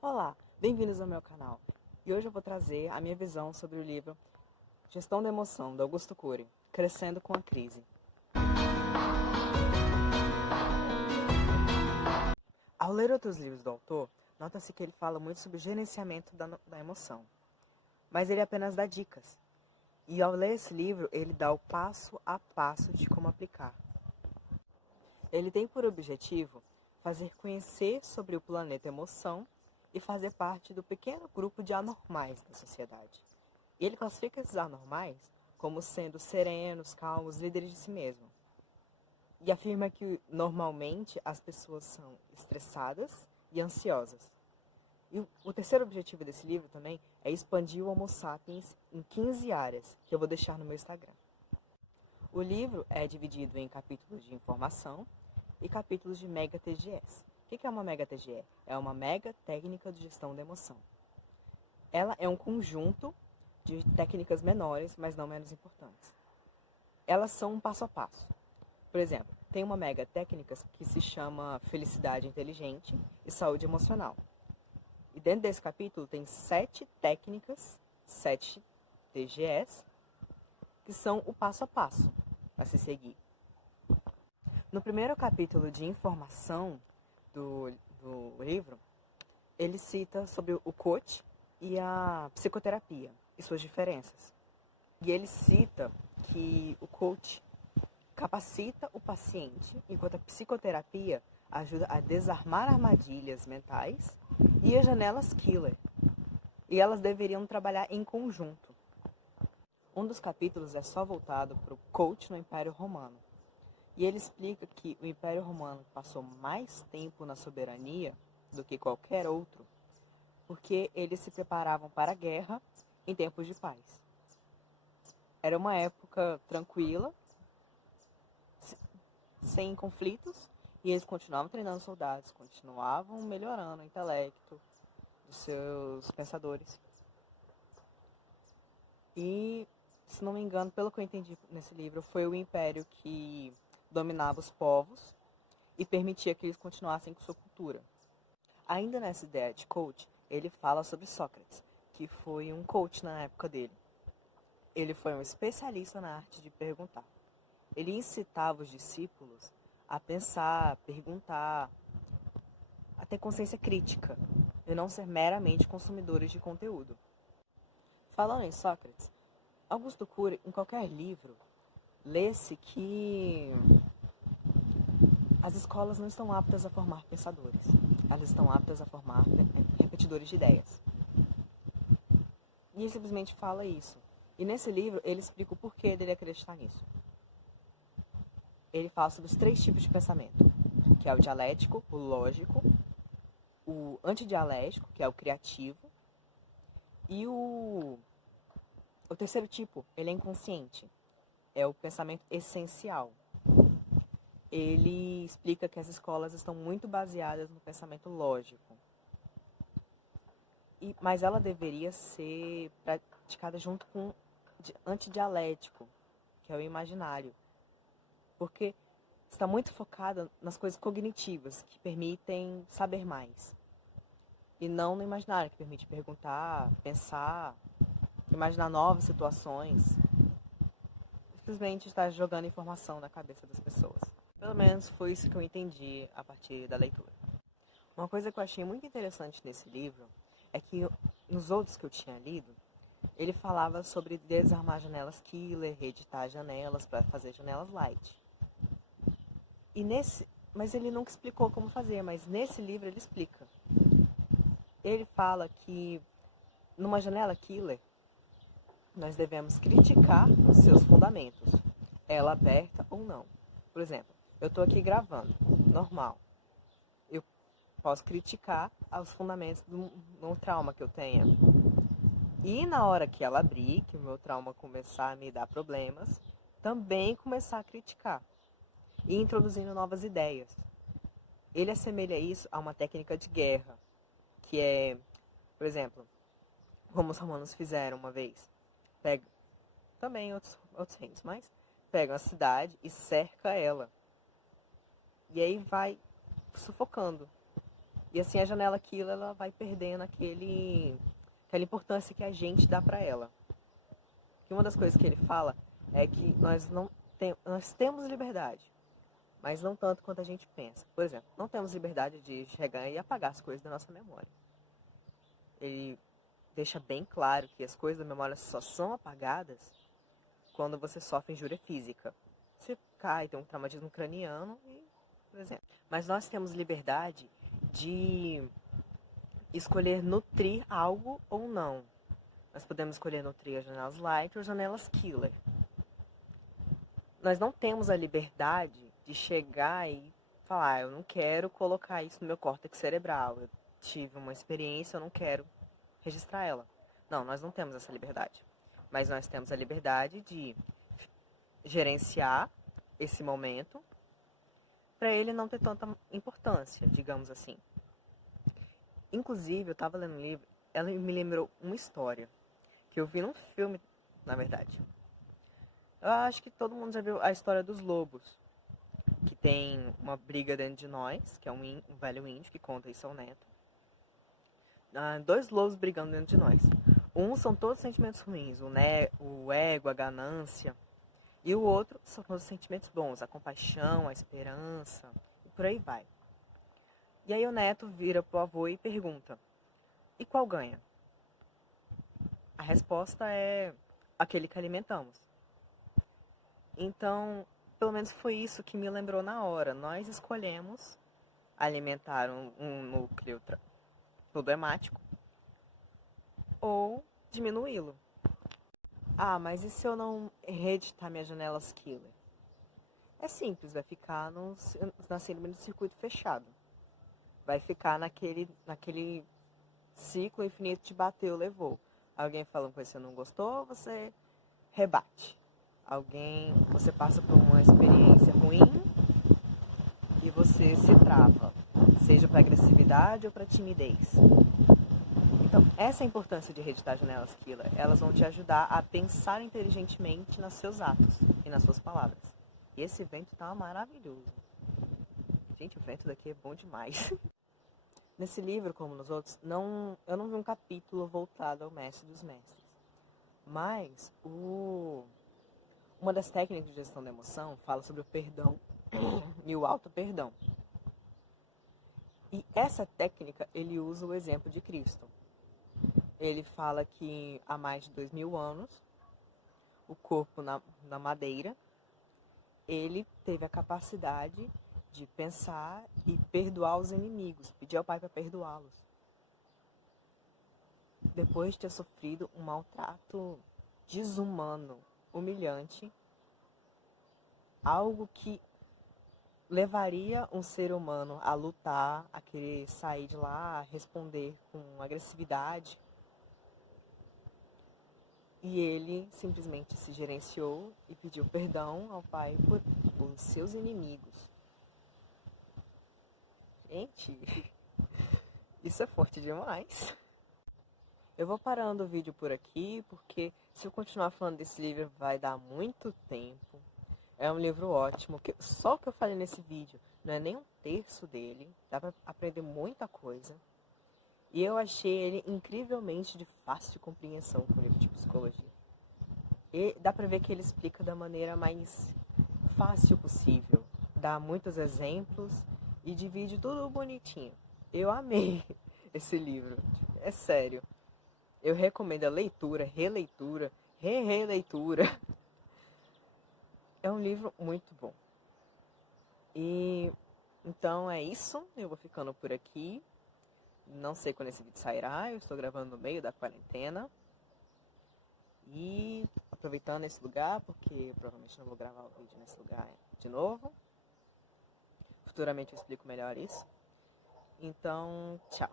Olá, bem-vindos ao meu canal. E hoje eu vou trazer a minha visão sobre o livro Gestão da Emoção, de Augusto Cury, Crescendo com a Crise. Ao ler outros livros do autor, nota-se que ele fala muito sobre gerenciamento da emoção, mas ele apenas dá dicas. E ao ler esse livro, ele dá o passo a passo de como aplicar. Ele tem por objetivo fazer conhecer sobre o planeta emoção e fazer parte do pequeno grupo de anormais da sociedade. E ele classifica esses anormais como sendo serenos, calmos, líderes de si mesmo. E afirma que normalmente as pessoas são estressadas e ansiosas. E o terceiro objetivo desse livro também é expandir o Homo sapiens em 15 áreas, que eu vou deixar no meu Instagram. O livro é dividido em capítulos de informação e capítulos de mega TGS. O que é uma mega TGE? É uma mega técnica de gestão da emoção. Ela é um conjunto de técnicas menores, mas não menos importantes. Elas são um passo a passo. Por exemplo, tem uma mega técnica que se chama Felicidade Inteligente e Saúde Emocional. E dentro desse capítulo tem 7 técnicas, 7 TGS, que são o passo a passo a se seguir. No primeiro capítulo de informação do livro, ele cita sobre o coach e a psicoterapia e suas diferenças. E ele cita que o coach capacita o paciente, enquanto a psicoterapia ajuda a desarmar armadilhas mentais e as janelas killer. E elas deveriam trabalhar em conjunto. Um dos capítulos é só voltado para o coach no Império Romano. E ele explica que o Império Romano passou mais tempo na soberania do que qualquer outro, porque eles se preparavam para a guerra em tempos de paz. Era uma época tranquila, sem conflitos, e eles continuavam treinando soldados, continuavam melhorando o intelecto dos seus pensadores. E, se não me engano, pelo que eu entendi nesse livro, foi o Império que dominava os povos e permitia que eles continuassem com sua cultura. Ainda nessa ideia de coach, ele fala sobre Sócrates, que foi um coach na época dele. Ele foi um especialista na arte de perguntar. Ele incitava os discípulos a pensar, perguntar, a ter consciência crítica e não ser meramente consumidores de conteúdo. Falando em Sócrates, Augusto Cury, em qualquer livro, lê-se que as escolas não estão aptas a formar pensadores. Elas estão aptas a formar repetidores de ideias. E ele simplesmente fala isso. E nesse livro, ele explica o porquê dele acreditar nisso. Ele fala sobre os 3 tipos de pensamento, que é o dialético, o lógico, o antidialético, que é o criativo, e o terceiro tipo, ele é inconsciente, é o pensamento essencial. Ele explica que as escolas estão muito baseadas no pensamento lógico. Mas ela deveria ser praticada junto com o antidialético, que é o imaginário. Porque está muito focada nas coisas cognitivas, que permitem saber mais. E não no imaginário, que permite perguntar, pensar, imaginar novas situações. Simplesmente está jogando informação na cabeça das pessoas. Pelo menos foi isso que eu entendi a partir da leitura. Uma coisa que eu achei muito interessante nesse livro é que nos outros que eu tinha lido, ele falava sobre desarmar janelas killer, reeditar janelas para fazer janelas light. Mas ele nunca explicou como fazer, mas nesse livro ele explica. Ele fala que numa janela killer, nós devemos criticar os seus fundamentos, ela aberta ou não. Por exemplo, eu estou aqui gravando, normal. Eu posso criticar os fundamentos de um trauma que eu tenha. E na hora que ela abrir, que o meu trauma começar a me dar problemas, também começar a criticar. E introduzindo novas ideias. Ele assemelha isso a uma técnica de guerra, que é, por exemplo, como os romanos fizeram uma vez. Também outros reinos, mas pegam a cidade e cerca ela. E aí vai sufocando. E assim a janela Killer, ela vai perdendo aquela importância que a gente dá para ela. Que uma das coisas que ele fala é que nós temos liberdade, mas não tanto quanto a gente pensa. Por exemplo, não temos liberdade de chegar e apagar as coisas da nossa memória. Ele deixa bem claro que as coisas da memória só são apagadas quando você sofre injúria física. Você cai, tem um traumatismo craniano, por exemplo. Mas nós temos liberdade de escolher nutrir algo ou não. Nós podemos escolher nutrir as janelas light ou as janelas killer. Nós não temos a liberdade de chegar e falar, eu não quero colocar isso no meu córtex cerebral. Eu tive uma experiência, eu não quero registrar ela. Não, nós não temos essa liberdade. Mas nós temos a liberdade de gerenciar esse momento para ele não ter tanta importância, digamos assim. Inclusive, eu estava lendo um livro, ela me lembrou uma história que eu vi num filme, na verdade. Eu acho que todo mundo já viu a história dos lobos, que tem uma briga dentro de nós, que é um velho índio que conta isso ao neto. Dois lobos brigando dentro de nós. Um são todos sentimentos ruins, o ego, a ganância. E o outro são todos sentimentos bons, a compaixão, a esperança, e por aí vai. E aí o neto vira pro avô e pergunta, e qual ganha? A resposta é aquele que alimentamos. Então, pelo menos foi isso que me lembrou na hora. Nós escolhemos alimentar um núcleo problemático ou diminuí-lo. Ah, mas e se eu não reeditar minhas janelas killer? É simples, vai ficar na síndrome do circuito fechado. Vai ficar naquele ciclo infinito de bateu, levou. Alguém falando que você não gostou, você rebate. Você passa por uma experiência ruim e você se trava, seja para agressividade ou para timidez. Então, essa é a importância de reeditar janelas killer. Elas vão te ajudar a pensar inteligentemente nos seus atos e nas suas palavras. E esse vento tá maravilhoso. Gente, o vento daqui é bom demais. Nesse livro, como nos outros, eu não vi um capítulo voltado ao mestre dos mestres. Mas uma das técnicas de gestão da emoção fala sobre o perdão e o auto-perdão. E essa técnica, ele usa o exemplo de Cristo. Ele fala que há mais de 2000 anos, o corpo na madeira, ele teve a capacidade de pensar e perdoar os inimigos, pedir ao Pai para perdoá-los. Depois de ter sofrido um maltrato desumano, humilhante, algo que levaria um ser humano a lutar, a querer sair de lá, a responder com agressividade. E ele simplesmente se gerenciou e pediu perdão ao Pai por os seus inimigos. Gente, isso é forte demais. Eu vou parando o vídeo por aqui, porque se eu continuar falando desse livro vai dar muito tempo. É um livro ótimo, só o que eu falei nesse vídeo não é nem um terço dele, dá pra aprender muita coisa. E eu achei ele incrivelmente de fácil compreensão com o livro de psicologia. E dá pra ver que ele explica da maneira mais fácil possível, dá muitos exemplos e divide tudo bonitinho. Eu amei esse livro, é sério. Eu recomendo a leitura, releitura, releitura. É um livro muito bom. E então é isso, eu vou ficando por aqui. Não sei quando esse vídeo sairá, eu estou gravando no meio da quarentena. E aproveitando esse lugar, porque eu provavelmente não vou gravar o vídeo nesse lugar de novo. Futuramente eu explico melhor isso. Então, tchau.